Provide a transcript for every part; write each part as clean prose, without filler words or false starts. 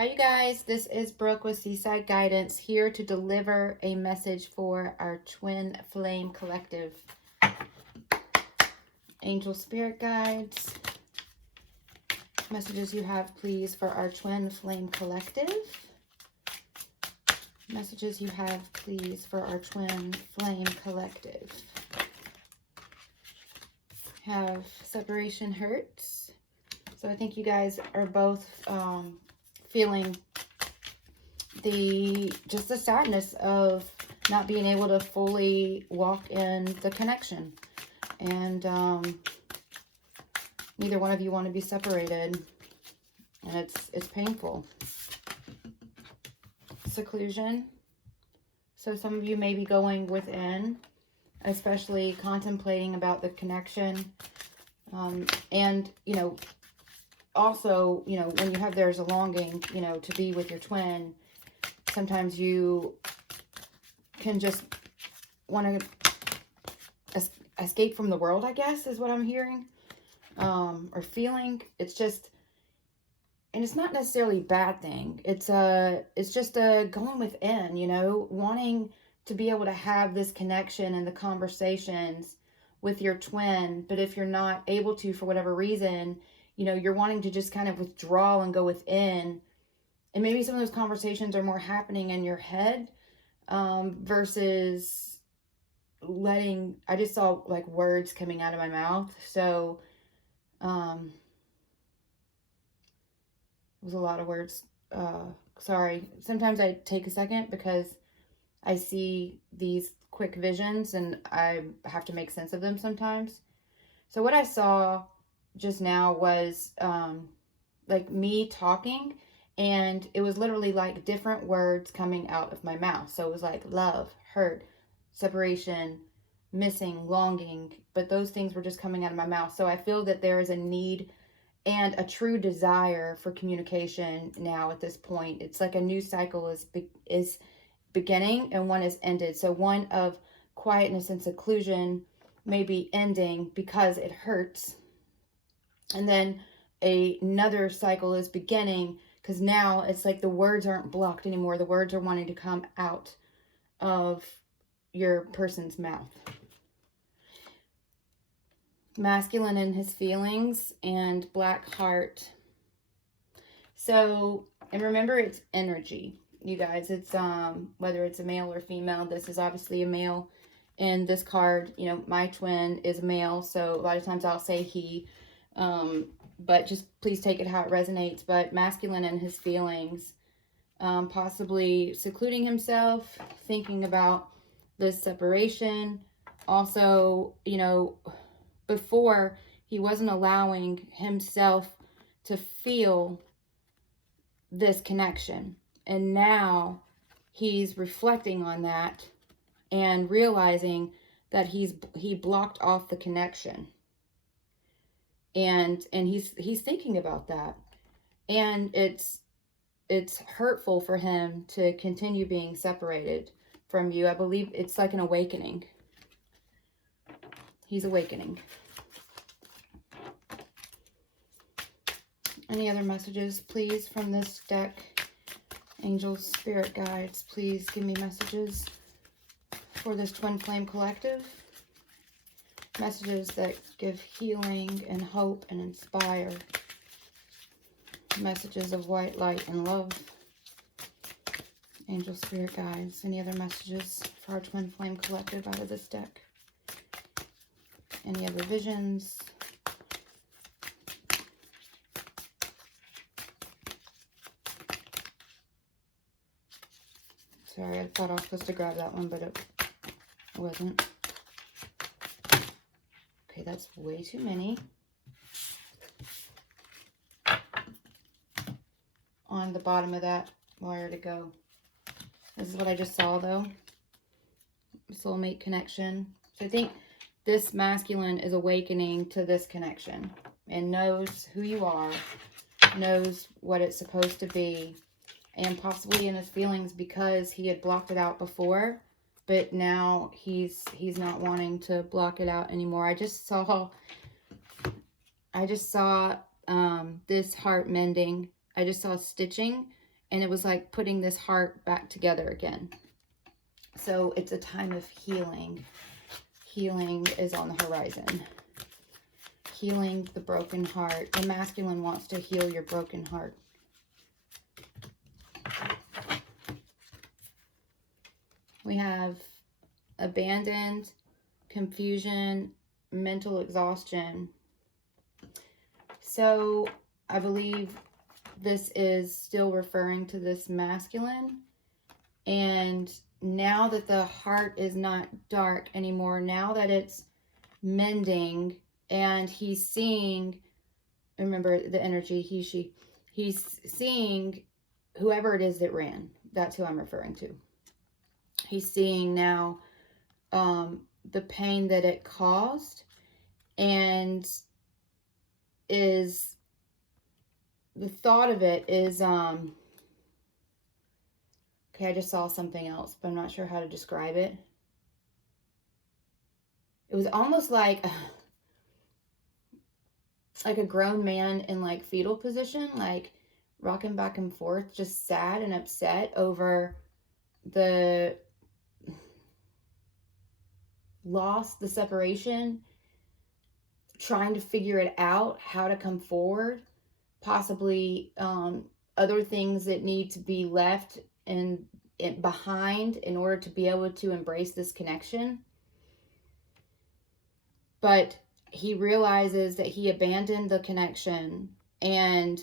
Hi, you guys. This is Brooke with Seaside Guidance, here to deliver a message for our Twin Flame Collective. Angel Spirit Guides, messages you have, please, for our Twin Flame Collective. Messages you have, please, for our Twin Flame Collective. Have separation hurts. So I think you guys are both feeling the sadness of not being able to fully walk in the connection, and neither one of you want to be separated, and it's painful. Seclusion. So some of you may be going within, especially contemplating about the connection, and also, when you have there's a longing, to be with your twin, sometimes you can just want to escape from the world, I guess, is what I'm hearing, or feeling. It's just, and it's not necessarily a bad thing. It's just going within, wanting to be able to have this connection and the conversations with your twin. But if you're not able to, for whatever reason, you're wanting to just kind of withdraw and go within. And maybe some of those conversations are more happening in your head, versus letting, I just saw like words coming out of my mouth. So, it was a lot of words. Sorry. Sometimes I take a second because I see these quick visions and I have to make sense of them sometimes. So what I saw just now was like me talking, and it was literally like different words coming out of my mouth. So it was like love, hurt, separation, missing, longing, but those things were just coming out of my mouth. So I feel that there is a need and a true desire for communication now at this point. It's like a new cycle is beginning and one is ended. So one of quietness and seclusion may be ending because it hurts, and then another cycle is beginning because now it's like the words aren't blocked anymore. The words are wanting to come out of your person's mouth. Masculine in his feelings and black heart. So, and remember, it's energy, you guys. It's whether it's a male or female. This is obviously a male in this card. My twin is a male, so a lot of times I'll say he, but just please take it how it resonates. But masculine in his feelings, possibly secluding himself, thinking about this separation. Also, before, he wasn't allowing himself to feel this connection. And now he's reflecting on that and realizing that he blocked off the connection. And he's thinking about that. And it's hurtful for him to continue being separated from you. I believe it's like an awakening. He's awakening. Any other messages, please, from this deck? Angels, spirit guides, please give me messages for this Twin Flame Collective. Messages that give healing and hope and inspire. Messages of white light and love. Angel, spirit guides, any other messages for our Twin Flame Collective out of this deck? Any other visions? Sorry, I thought I was supposed to grab that one, but it wasn't. Okay, that's way too many. On the bottom of that wire to go. This is what I just saw, though. Soulmate connection. So I think this masculine is awakening to this connection and knows who you are, knows what it's supposed to be, and possibly in his feelings because he had blocked it out before, but now he's not wanting to block it out anymore. I just saw this heart mending. I just saw stitching And it was like putting this heart back together again. So it's a time of healing. Healing is on the horizon. Healing the broken heart. The masculine wants to heal your broken heart. We have abandoned, confusion, mental exhaustion. So I believe this is still referring to this masculine. And now that the heart is not dark anymore, now that it's mending and he's seeing, remember the energy, he, she, he's seeing whoever it is that ran. That's who I'm referring to. He's seeing now the pain that it caused, and is, the thought of it is, okay, I just saw something else, but I'm not sure how to describe it. It was almost like a grown man in like fetal position, like rocking back and forth, just sad and upset over the loss, the separation, trying to figure it out, how to come forward, possibly other things that need to be left and behind in order to be able to embrace this connection. But he realizes that he abandoned the connection, and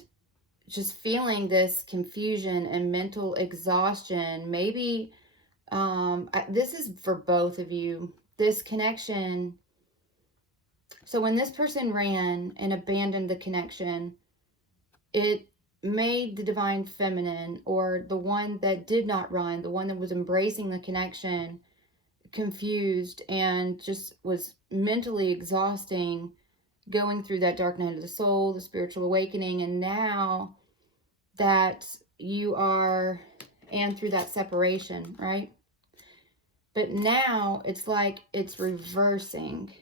just feeling this confusion and mental exhaustion. Maybe this is for both of you, this connection. So when this person ran and abandoned the connection, it made the divine feminine, or the one that did not run, the one that was embracing the connection, confused and just was mentally exhausting, going through that dark night of the soul, the spiritual awakening. And now that you are, and through that separation, right? But now it's like it's reversing,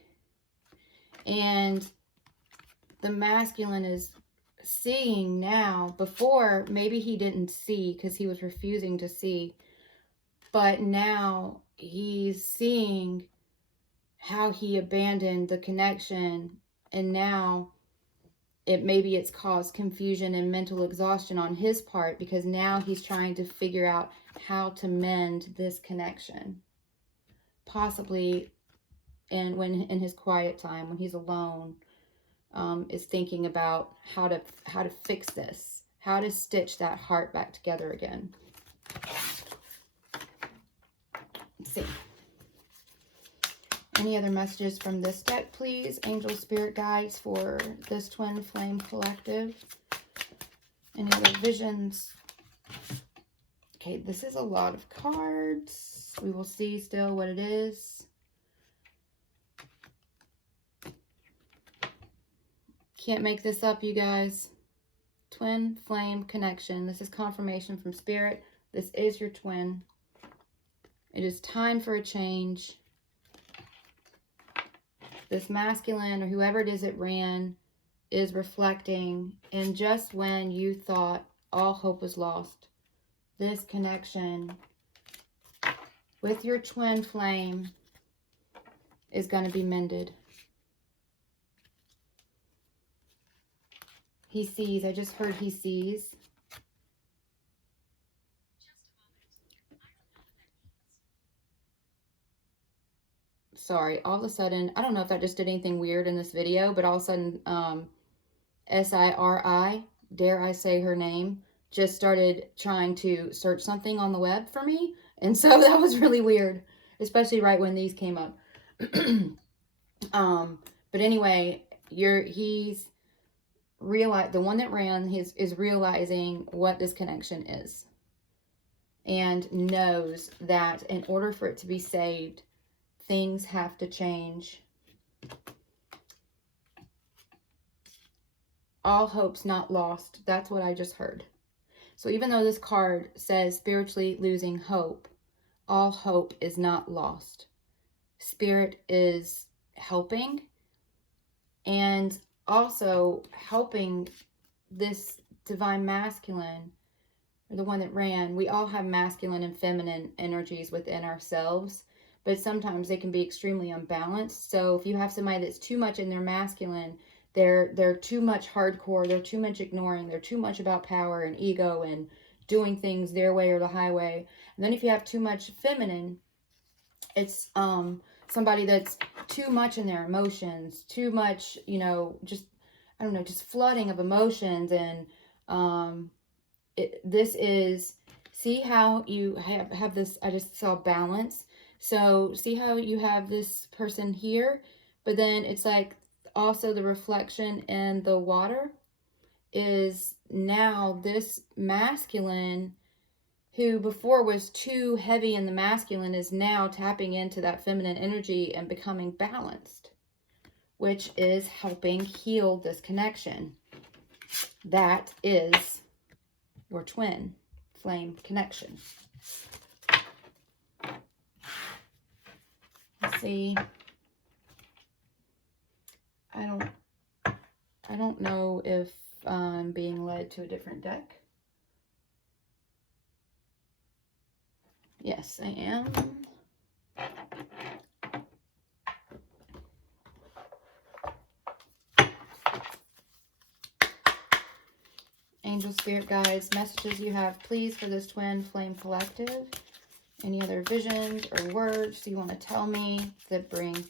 and the masculine is seeing now. Before, maybe he didn't see because he was refusing to see, but now he's seeing how he abandoned the connection, and now maybe it's caused confusion and mental exhaustion on his part, because now he's trying to figure out how to mend this connection, possibly. And when in his quiet time, when he's alone, is thinking about how to fix this, how to stitch that heart back together again. Let's see. Any other messages from this deck, please? Angel Spirit Guides for this Twin Flame Collective. Any other visions? Okay, this is a lot of cards. We will see still what it is. Can't make this up, you guys. Twin Flame Connection. This is confirmation from Spirit. This is your twin. It is time for a change. This masculine, or whoever it is that ran, is reflecting. And just when you thought all hope was lost, this connection with your twin flame is going to be mended. He sees. I just heard he sees. Sorry, all of a sudden, I don't know if that just did anything weird in this video, but all of a sudden, S-I-R-I, dare I say her name, just started trying to search something on the web for me. And so that was really weird, especially right when these came up. But anyway, he's realized, the one that ran is realizing what this connection is, and knows that in order for it to be saved, things have to change. All hope's not lost. That's what I just heard. So even though this card says spiritually losing hope, all hope is not lost. Spirit is helping, and also helping this divine masculine or the one that ran, we all have masculine and feminine energies within ourselves, but sometimes they can be extremely unbalanced. So if you have somebody that's too much in their masculine, they're too much hardcore, they're too much ignoring, they're too much about power and ego and doing things their way or the highway. And then if you have too much feminine, it's somebody that's too much in their emotions, too much, you know, just, I don't know, just flooding of emotions. And this is, see how you have this, I just saw balance. So see how you have this person here, but then it's like also the reflection in the water is now this masculine who before was too heavy in the masculine is now tapping into that feminine energy and becoming balanced, which is helping heal this connection. That is your twin flame connection. Let's see. I don't know if I'm being led to a different deck. Yes, I am. Angel, spirit guides, messages you have, please, for this twin flame collective. Any other visions or words you want to tell me that bring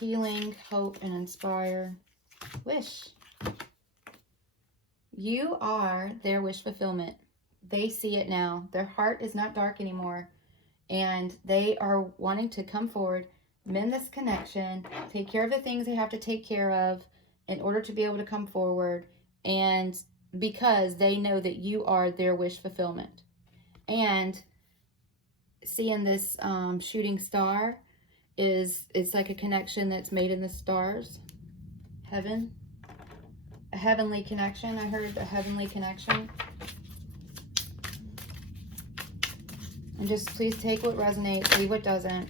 healing, hope, and inspire? Wish. You are their wish fulfillment. They see it now. Their heart is not dark anymore. And they are wanting to come forward, mend this connection, take care of the things they have to take care of in order to be able to come forward. And because they know that you are their wish fulfillment. And seeing this shooting star it's like a connection that's made in the stars. Heaven. A heavenly connection. I heard a heavenly connection. And just please take what resonates, leave what doesn't.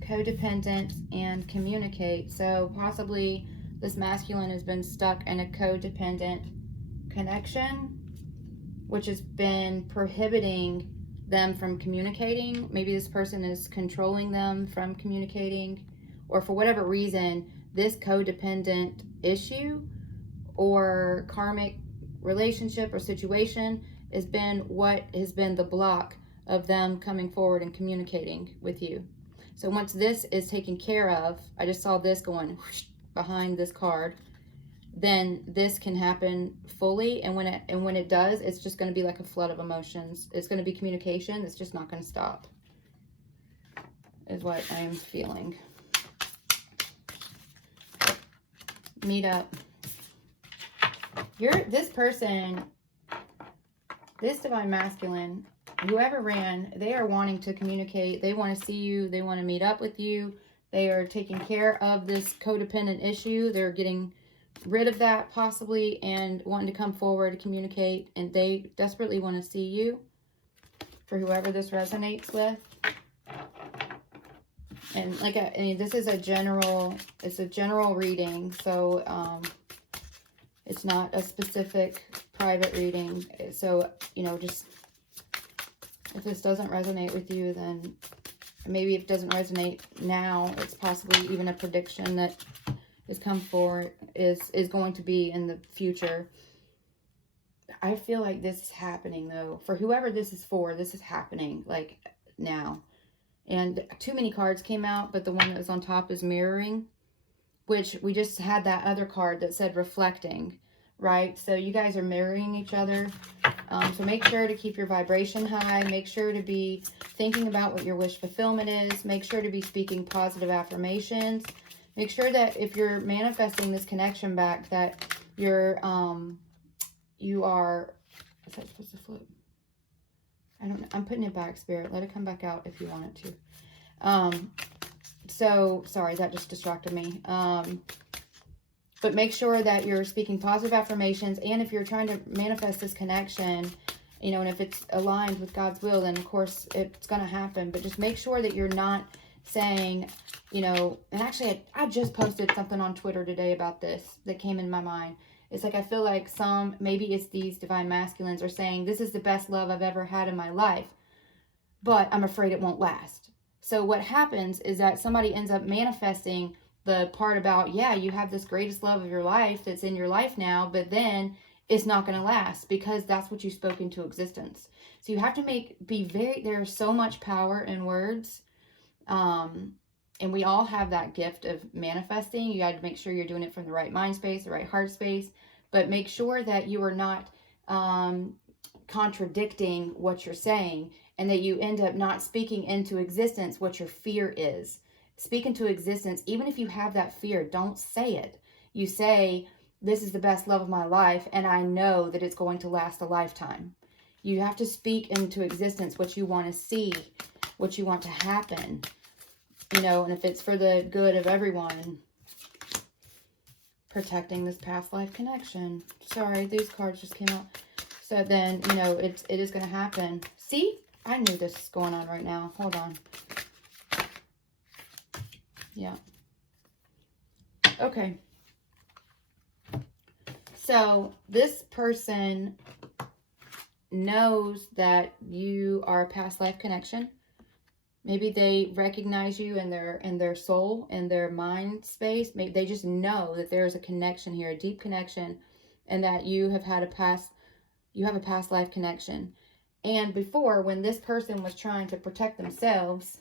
Codependent and communicate. So possibly this masculine has been stuck in a codependent connection, which has been prohibiting them from communicating. Maybe this person is controlling them from communicating, or for whatever reason, this codependent issue or karmic relationship or situation has been what has been the block of them coming forward and communicating with you. So once this is taken care of, I just saw this going whoosh, behind this card, then this can happen fully. And when it does, it's just going to be like a flood of emotions. It's going to be communication. It's just not going to stop, is what I am feeling. Meet up. This person, this divine masculine, whoever ran, they are wanting to communicate. They want to see you. They want to meet up with you. They are taking care of this codependent issue. They're getting rid of that possibly and wanting to come forward to communicate. And they desperately want to see you, for whoever this resonates with. And like, I mean, this is it's a general reading. So, it's not a specific private reading. So, you know, just if this doesn't resonate with you, then maybe if it doesn't resonate now, it's possibly even a prediction that has come forward is going to be in the future. I feel like this is happening though. For whoever this is for, this is happening like now. And too many cards came out, but the one that was on top is mirroring, which we just had that other card that said reflecting, right? So you guys are mirroring each other. So make sure to keep your vibration high. Make sure to be thinking about what your wish fulfillment is. Make sure to be speaking positive affirmations. Make sure that if you're manifesting this connection back, that you're, you are, is that supposed to flip? I don't know. I'm putting it back, Spirit. Let it come back out if you want it to. So, sorry, that just distracted me. But make sure that you're speaking positive affirmations. And if you're trying to manifest this connection, you know, and if it's aligned with God's will, then of course it's going to happen. But just make sure that you're not saying, you know, and actually I just posted something on Twitter today about this that came in my mind. It's like I feel like maybe it's these divine masculines are saying, this is the best love I've ever had in my life, but I'm afraid it won't last. So what happens is that somebody ends up manifesting the part about, yeah, you have this greatest love of your life that's in your life now, but then it's not going to last because that's what you spoke into existence. So you have to there's so much power in words. And we all have that gift of manifesting. You got to make sure you're doing it from the right mind space, the right heart space, but make sure that you are not contradicting what you're saying, and that you end up not speaking into existence what your fear is. Speak into existence, even if you have that fear, don't say it. You say, this is the best love of my life, and I know that it's going to last a lifetime. You have to speak into existence what you want to see, what you want to happen, you know, and if it's for the good of everyone. Protecting this past life connection. Sorry, these cards just came out. So then, you know, it is going to happen. See? I knew this was going on right now. Hold on. Yeah. Okay. So this person knows that you are a past life connection. Maybe they recognize you in their soul, in their mind space. Maybe they just know that there's a connection here, a deep connection, and that you have a past life connection. And before, when this person was trying to protect themselves,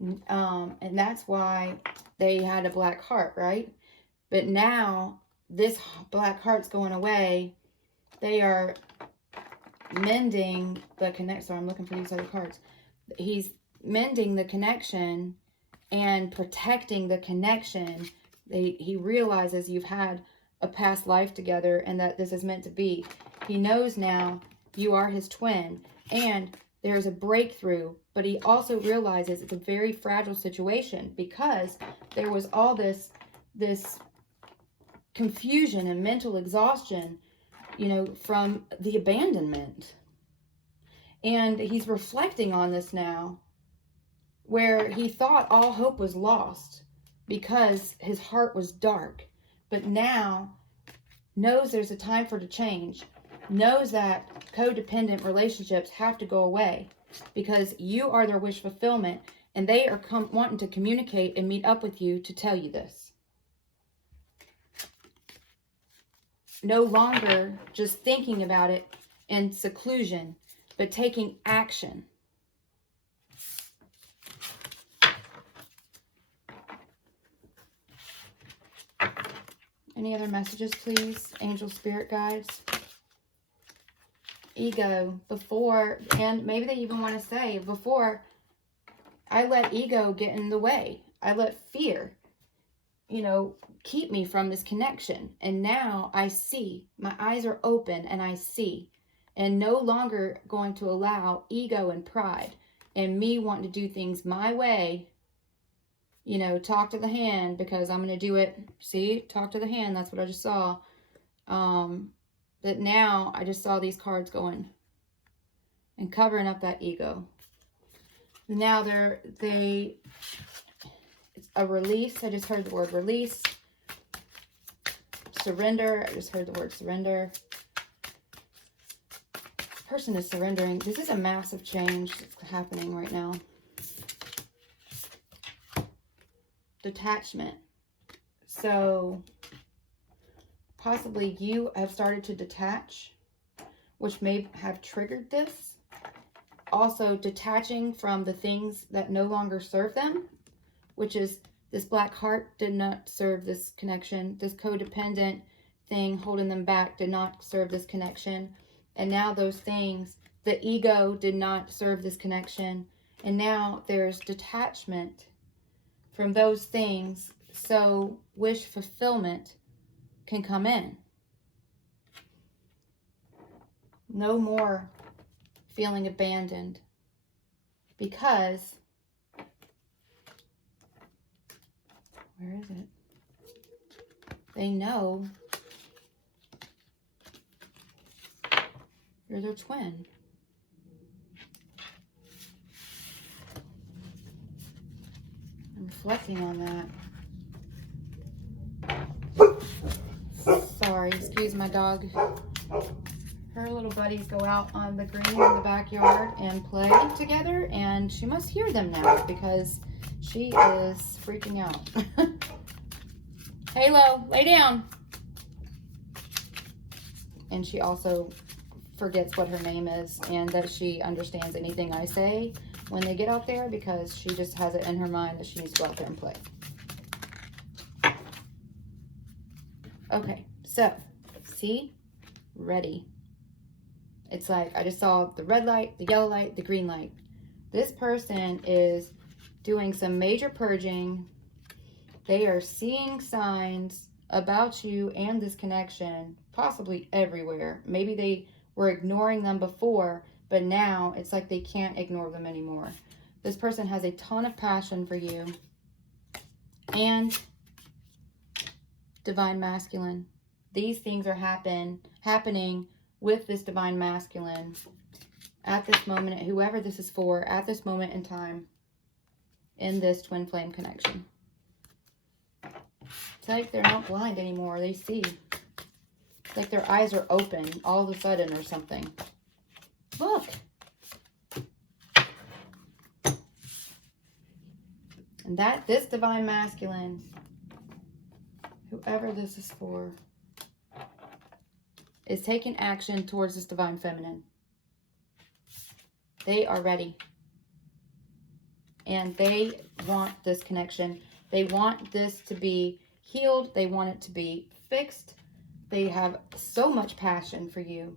and that's why they had a black heart, right? But now this black heart's going away. They are mending the connection. Sorry, I'm looking for these other cards. He's mending the connection and protecting the connection. He realizes you've had a past life together and that this is meant to be. He knows now you are his twin, and there's a breakthrough, but he also realizes it's a very fragile situation because there was all this confusion and mental exhaustion, you know, from the abandonment. And he's reflecting on this now, where he thought all hope was lost because his heart was dark, but now knows there's a time for it to change, knows that codependent relationships have to go away because you are their wish fulfillment, and they are wanting to communicate and meet up with you to tell you this. No longer just thinking about it in seclusion, but taking action. Any other messages, please? Angel, spirit guides. Ego. Before, and maybe they even want to say, before, I let ego get in the way. I let fear, you know, keep me from this connection. And now I see. My eyes are open and I see. And no longer going to allow ego and pride and me wanting to do things my way. You know, talk to the hand because I'm going to do it. See, talk to the hand. That's what I just saw. That now I just saw these cards going and covering up that ego. Now it's a release. I just heard the word release. Surrender. I just heard the word surrender. Person is surrendering. This is a massive change that's happening right now. Detachment. So possibly you have started to detach, which may have triggered this. Also detaching from the things that no longer serve them, which is this black heart did not serve this connection. This codependent thing holding them back did not serve this connection. And now those things, the ego did not serve this connection. And now there's detachment from those things, so wish fulfillment can come in. No more feeling abandoned, because where is it? They know you're their twin. I'm reflecting on that. sorry. Excuse my dog. Her little buddies go out on the green in the backyard and play together, and she must hear them now because she is freaking out. Halo, lay down. And she also forgets what her name is and that she understands anything I say when they get out there, because she just has it in her mind that she needs to go out there and play. Okay, so, see? Ready. It's like I just saw the red light, the yellow light, the green light. This person is doing some major purging. They are seeing signs about you and this connection, possibly everywhere. Maybe they were ignoring them before, but now it's like they can't ignore them anymore. This person has a ton of passion for you. And divine masculine. These things are happening with this divine masculine at this moment, whoever this is for, at this moment in time, in this twin flame connection. It's like they're not blind anymore. They see. It's like their eyes are open all of a sudden or something. Look. And this divine masculine, whoever this is for, is taking action towards this divine feminine. They are ready. And they want this connection. They want this to be healed. They want it to be fixed. They have so much passion for you.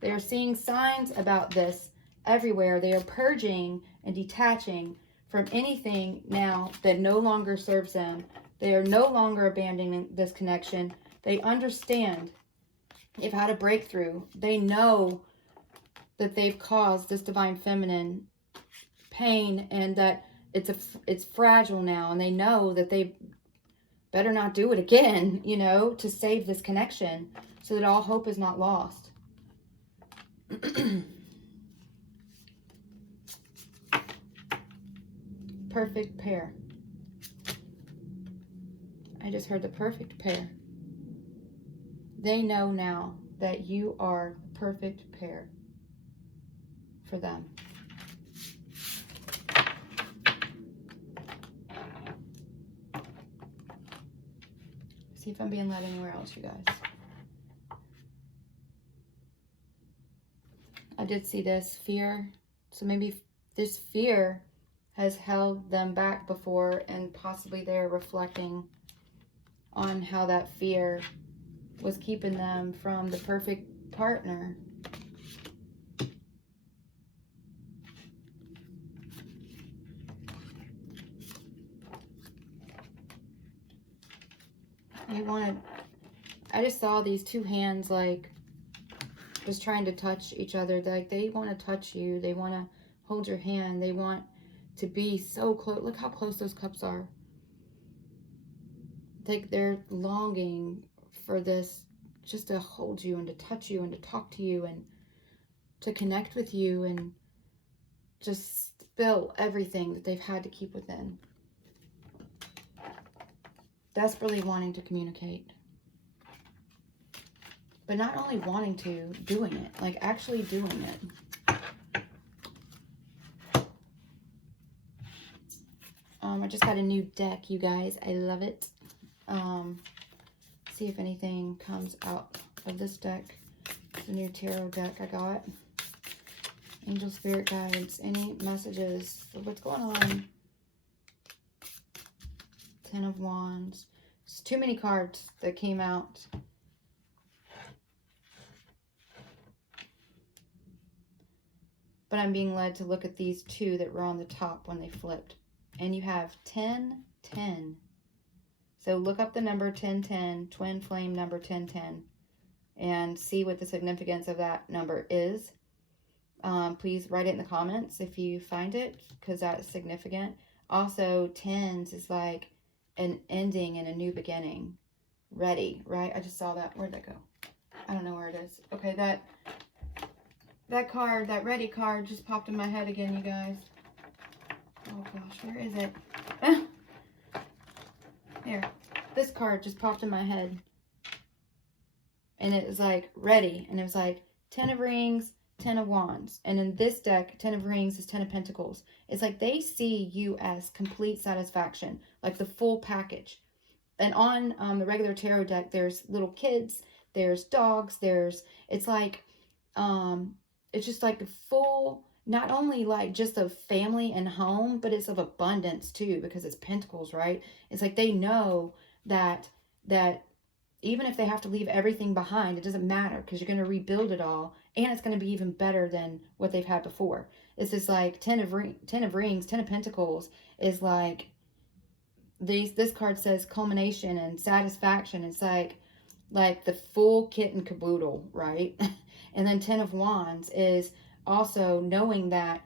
They are seeing signs about this everywhere. They are purging and detaching from anything now that no longer serves them. They are no longer abandoning this connection. They understand they've had a breakthrough. They know that they've caused this divine feminine pain and that it's fragile now, and they know that they better not do it again, you know, to save this connection so that all hope is not lost. Perfect pair. I just heard the perfect pair. They know now that you are the perfect pair for them. See if I'm being led anywhere else, you guys. I did see this fear. So maybe this fear has held them back before, and possibly they're reflecting on how that fear was keeping them from the perfect partner. I just saw these two hands like just trying to touch each other. Like they want to touch you. They want to hold your hand. They want to be so close. Look how close those cups are. They're longing for this, just to hold you and to touch you and to talk to you and to connect with you and just spill everything that they've had to keep within. Desperately wanting to communicate. But not only wanting to, doing it. Like actually doing it. I just got a new deck, you guys. I love it. See if anything comes out of this deck. The new tarot deck I got. Angel Spirit Guides. Any messages? What's going on? 10 of Wands. It's too many cards that came out. But I'm being led to look at these two that were on the top when they flipped. And you have 10, 10. So look up the number 1010, twin flame number 1010, and see what the significance of that number is. Please write it in the comments if you find it, because that's significant. Also, tens is like an ending and a new beginning. Ready, right? I just saw that. Where'd that go? I don't know where it is. Okay, that card, that ready card just popped in my head again, you guys. Oh gosh, where is it? There. This card just popped in my head. and it was like ready, and it was like 10 of rings, 10 of wands. And in this deck, 10 of rings is 10 of pentacles. It's like they see you as complete satisfaction, like the full package. And on the regular tarot deck, there's little kids, there's dogs, it's like, it's just like a full, not only like just of family and home, but it's of abundance too, because it's pentacles, right? It's like they know that even if they have to leave everything behind, it doesn't matter, because you're going to rebuild it all, and it's going to be even better than what they've had before. It's just like 10 of rings, 10 of pentacles is like, this card says culmination and satisfaction. It's like the full kit and caboodle, right? And then 10 of wands is also knowing that,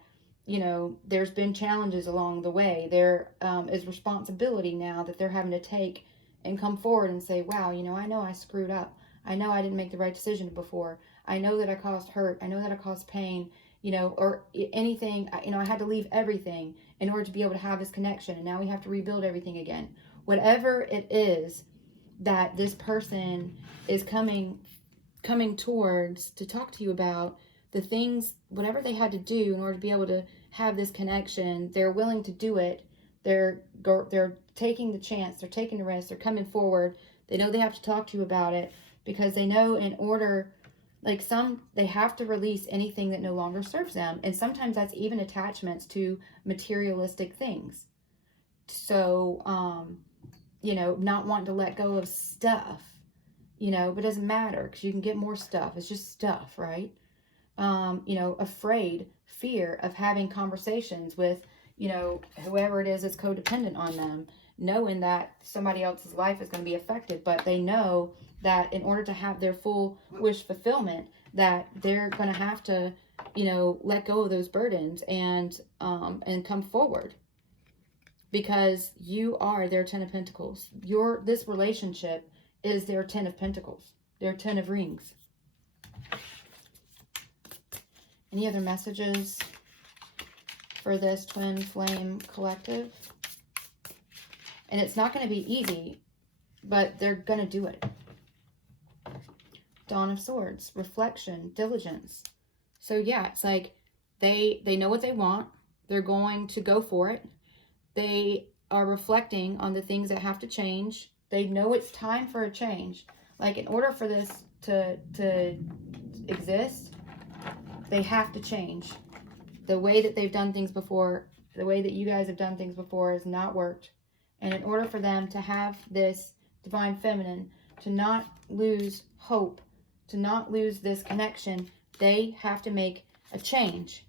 you know, there's been challenges along the way. There is responsibility now that they're having to take and come forward and say, wow, you know I screwed up. I know I didn't make the right decision before. I know that I caused hurt. I know that I caused pain, you know, or anything. You know, I had to leave everything in order to be able to have this connection. And now we have to rebuild everything again. Whatever it is that this person is coming towards to talk to you about, the things, whatever they had to do in order to be able to have this connection, they're willing to do it. They're taking the chance, they're taking the risk, they're coming forward. They know they have to talk to you about it, because they know in order, like they have to release anything that no longer serves them. And sometimes that's even attachments to materialistic things. So, you know, not wanting to let go of stuff, you know, but it doesn't matter, because you can get more stuff. It's just stuff, right? You know, fear of having conversations with, you know, whoever it is that's codependent on them, knowing that somebody else's life is going to be affected, but they know that in order to have their full wish fulfillment, that they're going to have to, you know, let go of those burdens and come forward, because you are their 10 of pentacles. This relationship is their 10 of pentacles, their 10 of rings. Any other messages for this twin flame collective? And it's not going to be easy, but they're going to do it. Dawn of Swords, reflection, diligence. So yeah, it's like they know what they want. They're going to go for it. They are reflecting on the things that have to change. They know it's time for a change. Like, in order for this to exist, they have to change. The way that they've done things before, the way that you guys have done things before has not worked. And in order for them to have this divine feminine, to not lose hope, to not lose this connection, they have to make a change.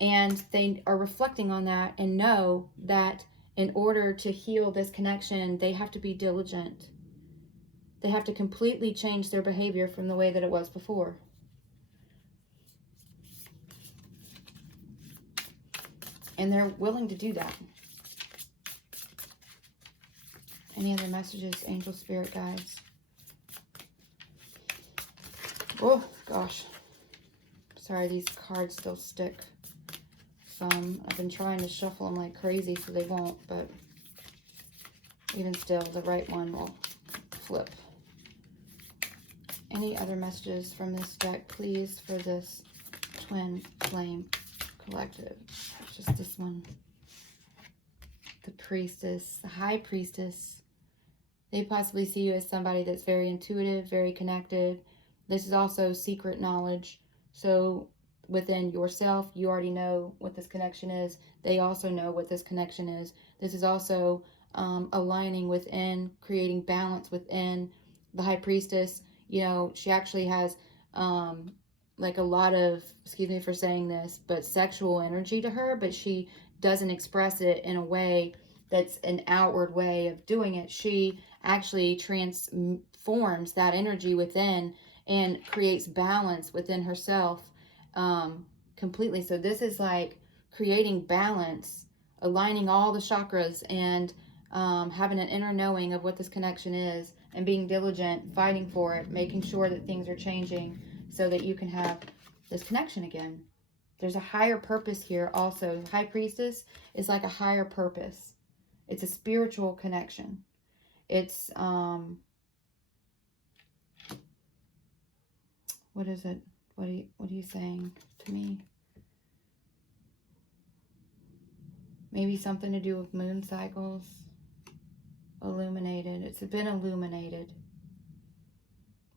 And they are reflecting on that and know that in order to heal this connection, they have to be diligent. They have to completely change their behavior from the way that it was before. And they're willing to do that. Any other messages, angel, spirit guides? Oh, gosh. Sorry, these cards still stick. I've been trying to shuffle them like crazy so they won't, but even still, the right one will flip. Any other messages from this deck, please, for this twin flame collective? It's just this one. The priestess, the high priestess. They possibly see you as somebody that's very intuitive, very connected. This is also secret knowledge. So within yourself, you already know what this connection is. They also know what this connection is. This is also aligning within, creating balance within the high priestess. You know, she actually has like a lot of, excuse me for saying this, but sexual energy to her, but she doesn't express it in a way that's an outward way of doing it. She actually transforms that energy within and creates balance within herself completely. So this is like creating balance, aligning all the chakras, and having an inner knowing of what this connection is, and being diligent, fighting for it, making sure that things are changing so that you can have this connection again. There's a higher purpose here also. High priestess is like a higher purpose. It's a spiritual connection. It's What is it? What are you saying to me? Maybe something to do with moon cycles. Illuminated. It's been illuminated.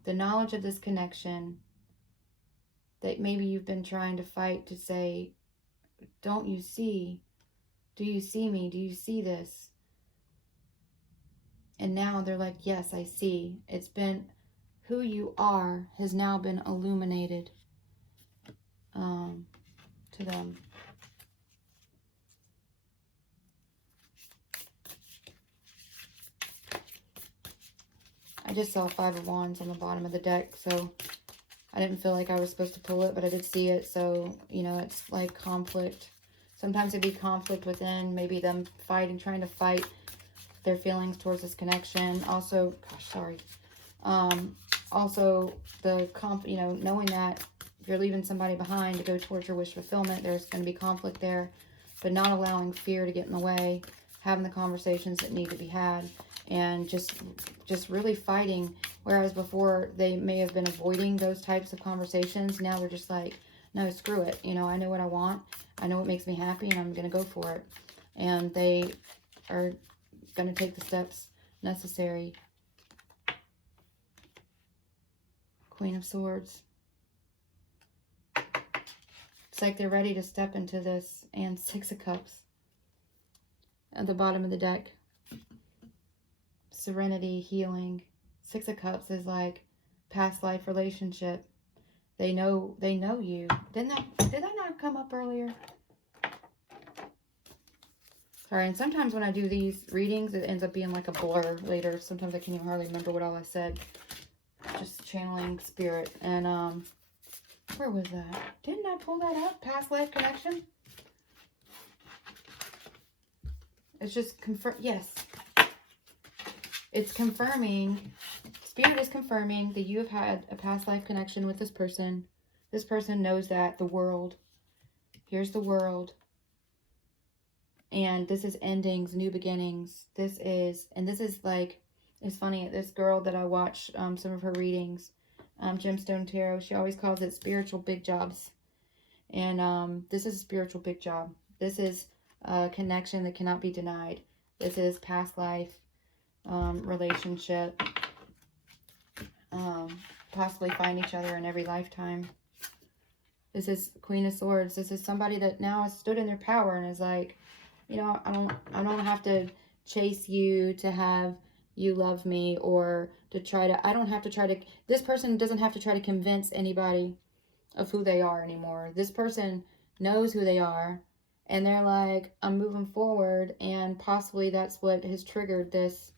The knowledge of this connection that maybe you've been trying to fight to say, don't you see? Do you see me? Do you see this? And now they're like, yes, I see. It's been, who you are has now been illuminated to them. I just saw 5 of Wands on the bottom of the deck, so I didn't feel like I was supposed to pull it, but I did see it, so, you know, it's like conflict. Sometimes it'd be conflict within, maybe them fighting, trying to fight their feelings towards this connection. Also, gosh, sorry. Also, you know, knowing that if you're leaving somebody behind to go towards your wish fulfillment, there's going to be conflict there, but not allowing fear to get in the way, having the conversations that need to be had, and just really fighting. Whereas before they may have been avoiding those types of conversations, now they're just like, no, screw it. You know, I know what I want. I know what makes me happy, and I'm going to go for it. And they are going to take the steps necessary. Queen of Swords. It's like they're ready to step into this. And 6 of Cups at the bottom of the deck. Serenity, healing. 6 of Cups is like past life relationship. They know you. Did that not come up earlier? Sorry, and sometimes when I do these readings, it ends up being like a blur later. Sometimes I can't even hardly remember what all I said. Just channeling spirit. And where was that? Didn't I pull that up? Past life connection? It's just yes. It's confirming, spirit is confirming that you have had a past life connection with this person. This person knows that the world, here's the world. And this is endings, new beginnings. This is like, it's funny, this girl that I watch some of her readings, Gemstone Tarot, she always calls it spiritual big jobs. And this is a spiritual big job. This is a connection that cannot be denied. This is past life relationship. Possibly find each other in every lifetime. This is Queen of Swords. This is somebody that now has stood in their power and is like, you know, I don't have to chase you to have you love me, or to try to, I don't have to try to, this person doesn't have to try to convince anybody of who they are anymore. This person knows who they are, and they're like, I'm moving forward, and possibly that's what has triggered this,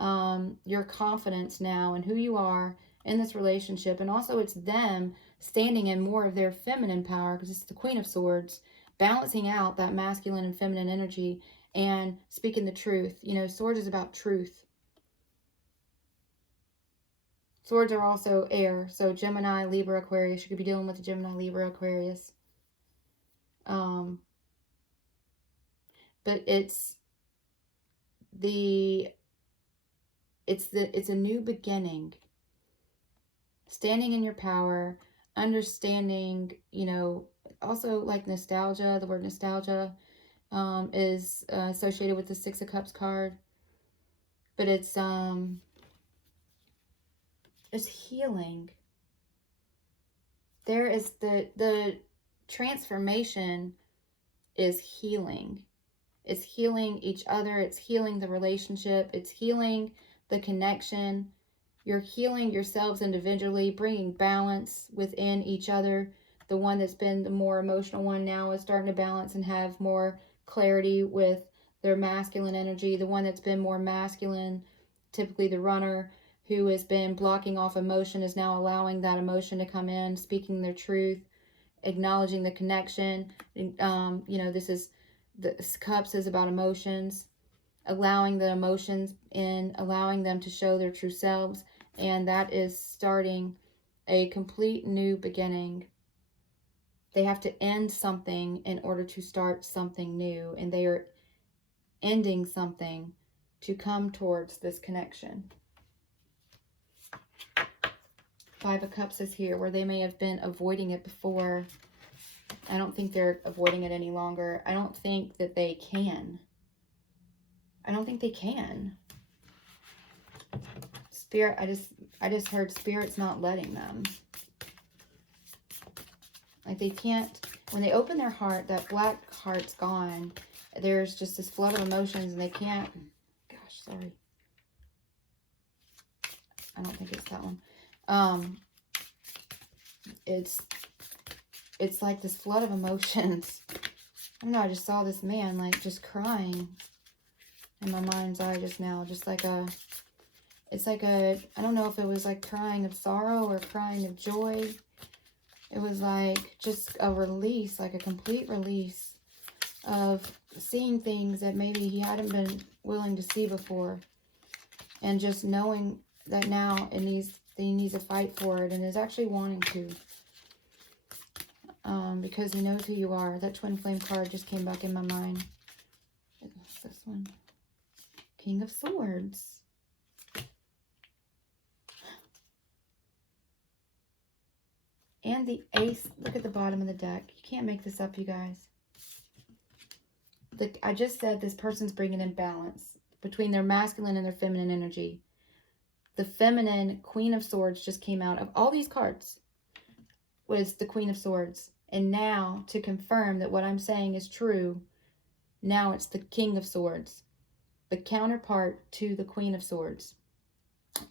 your confidence now in who you are in this relationship. And also it's them standing in more of their feminine power, because it's the Queen of Swords, balancing out that masculine and feminine energy and speaking the truth. You know, Swords is about truth. Swords are also air, so Gemini, Libra, Aquarius. You could be dealing with a Gemini, Libra, Aquarius. But it's a new beginning. Standing in your power, understanding, you know, also like nostalgia. The word nostalgia is associated with the 6 of Cups card. But it's healing. There is the transformation is healing. It's healing each other. It's healing the relationship. It's healing the connection. You're healing yourselves individually, bringing balance within each other. The one that's been the more emotional one now is starting to balance and have more clarity with their masculine energy. The one that's been more masculine, typically the runner, who has been blocking off emotion, is now allowing that emotion to come in, speaking their truth, acknowledging the connection. You know, this is, the Cups is about emotions, allowing the emotions in, allowing them to show their true selves. And that is starting a complete new beginning. They have to end something in order to start something new. And they are ending something to come towards this connection. Five of Cups is here, where they may have been avoiding it before. I don't think they're avoiding it any longer. I don't think that they can. I don't think they can. Spirit, I just heard Spirit's not letting them. Like they can't, when they open their heart, that black heart's gone. There's just this flood of emotions and they can't, gosh, sorry. I don't think it's that one. It's like this flood of emotions. I don't know, I just saw this man like just crying in my mind's eye just now. Just like it's like I don't know if it was like crying of sorrow or crying of joy. It was like just a release, like a complete release of seeing things that maybe he hadn't been willing to see before. And just knowing that now he needs to fight for it and is actually wanting to. Because he knows who you are. That twin flame card just came back in my mind. What's this one? King of Swords. And the Ace. Look at the bottom of the deck. You can't make this up, you guys. I just said this person's bringing in balance between their masculine and their feminine energy. The feminine Queen of Swords just came out of all these cards. Was the Queen of Swords. And now, to confirm that what I'm saying is true, now it's the King of Swords. The counterpart to the Queen of Swords.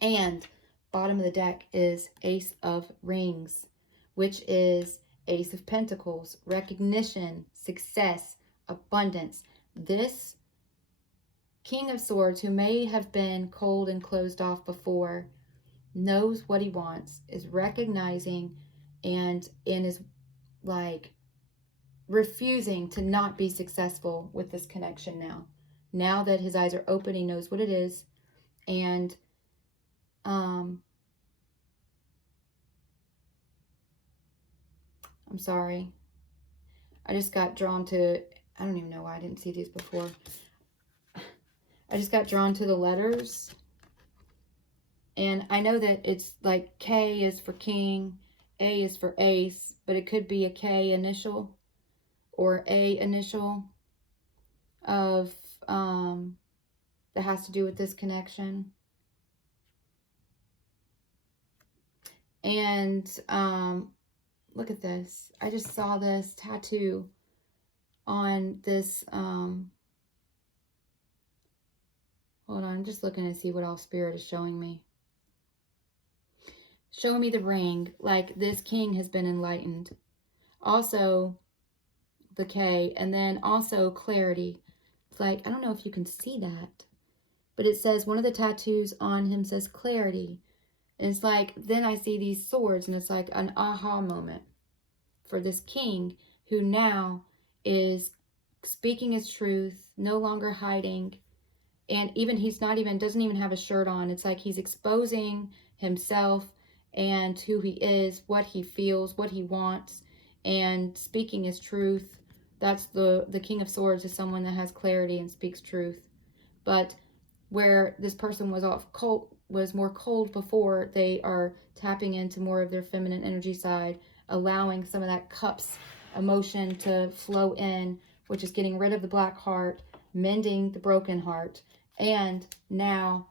And bottom of the deck is Ace of Rings, which is Ace of Pentacles, recognition, success, abundance. This King of Swords, who may have been cold and closed off before, knows what he wants, is recognizing and is like refusing to not be successful with this connection now. Now that his eyes are open, he knows what it is. And I'm sorry. I just got drawn to, I don't even know why I didn't see these before. I just got drawn to the letters. And I know that it's like K is for king, A is for ace, but it could be a K initial or A initial of that has to do with this connection. And look at this. I just saw this tattoo on this hold on, I'm just looking to see what all Spirit is showing me. Show me the ring, like this king has been enlightened. Also, the K, and then also clarity. It's like, I don't know if you can see that, but it says, one of the tattoos on him says clarity. And it's like, then I see these swords, and it's like an aha moment for this king who now is speaking his truth, no longer hiding. And even doesn't even have a shirt on. It's like he's exposing himself and who he is, what he feels, what he wants, and speaking his truth. That's the King of Swords is someone that has clarity and speaks truth. But where this person was more cold before, they are tapping into more of their feminine energy side, allowing some of that cups emotion to flow in, which is getting rid of the black heart, mending the broken heart. And now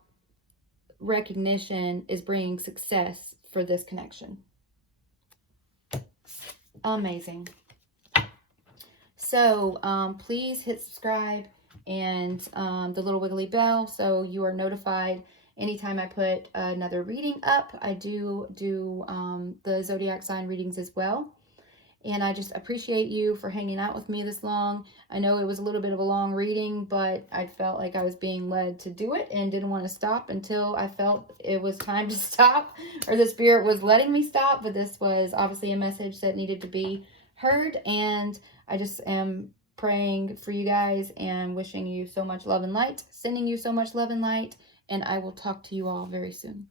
recognition is bringing success for this connection. Amazing. So please hit subscribe and the little wiggly bell so you are notified anytime I put another reading up. I do the zodiac sign readings as well. And I just appreciate you for hanging out with me this long. I know it was a little bit of a long reading, but I felt like I was being led to do it and didn't want to stop until I felt it was time to stop, or the Spirit was letting me stop. But this was obviously a message that needed to be heard. And I just am praying for you guys and wishing you so much love and light, sending you so much love and light. And I will talk to you all very soon.